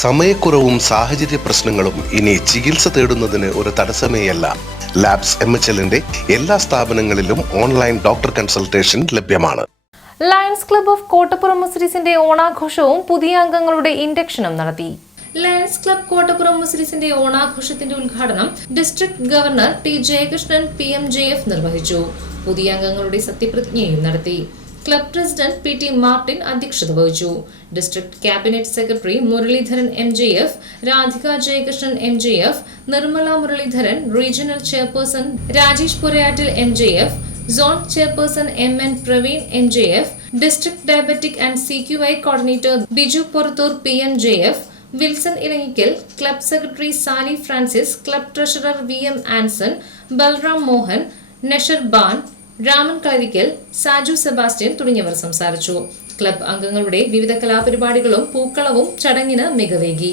സമയക്കുറവും സാഹചര്യ പ്രശ്നങ്ങളും ഇനി ചികിത്സ തേടുന്നതിന് ഒരു തടസ്സമേയല്ല. ലാബ്സ് എം എച്ച് എല്ലിന്റെ എല്ലാ സ്ഥാപനങ്ങളിലും ഓൺലൈൻ ഡോക്ടർ കൺസൾട്ടേഷൻ ലഭ്യമാണ്. ലയൺസ് ക്ലബ്ബ് ഓഫ് കോട്ടപ്പുറം മുസ്ലിസിന്റെ ഓണാഘോഷവും പുതിയ അംഗങ്ങളുടെ ഇൻഡക്ഷനും നടത്തി. ലയൺസ് ക്ലബ് കോട്ടപ്പുറം മുസ്ലിസിന്റെ ഓണാഘോഷത്തിന്റെ ഉദ്ഘാടനം district governor T Jayakrishnan P M J F നിർവഹിച്ചു. പുതിയ അംഗങ്ങളുടെ സത്യപ്രതിജ്ഞയും നടത്തി. Club president P T Martin അധ്യക്ഷത വഹിച്ചു. District cabinet secretary Muraleedharan M J F Radhika Jayakrishnan M J F Nirmala Muraleedharan regional chairperson Rajesh Purayattil M J F zone chairperson M N Praveen M J F district diabetic and C Q I coordinator Biju Porathur P M J F Wilson Elangikkal club secretary Sally Francis club treasurer V M Anson Balram Mohan നഷർ ban Raman Kalarikkal Saju Sebastian തുടങ്ങിയവർ സംസാരിച്ചു. Club അംഗങ്ങളുടെ വിവിധ കലാപരിപാടികളും പൂക്കളവും ചടങ്ങിന് മികവേകി.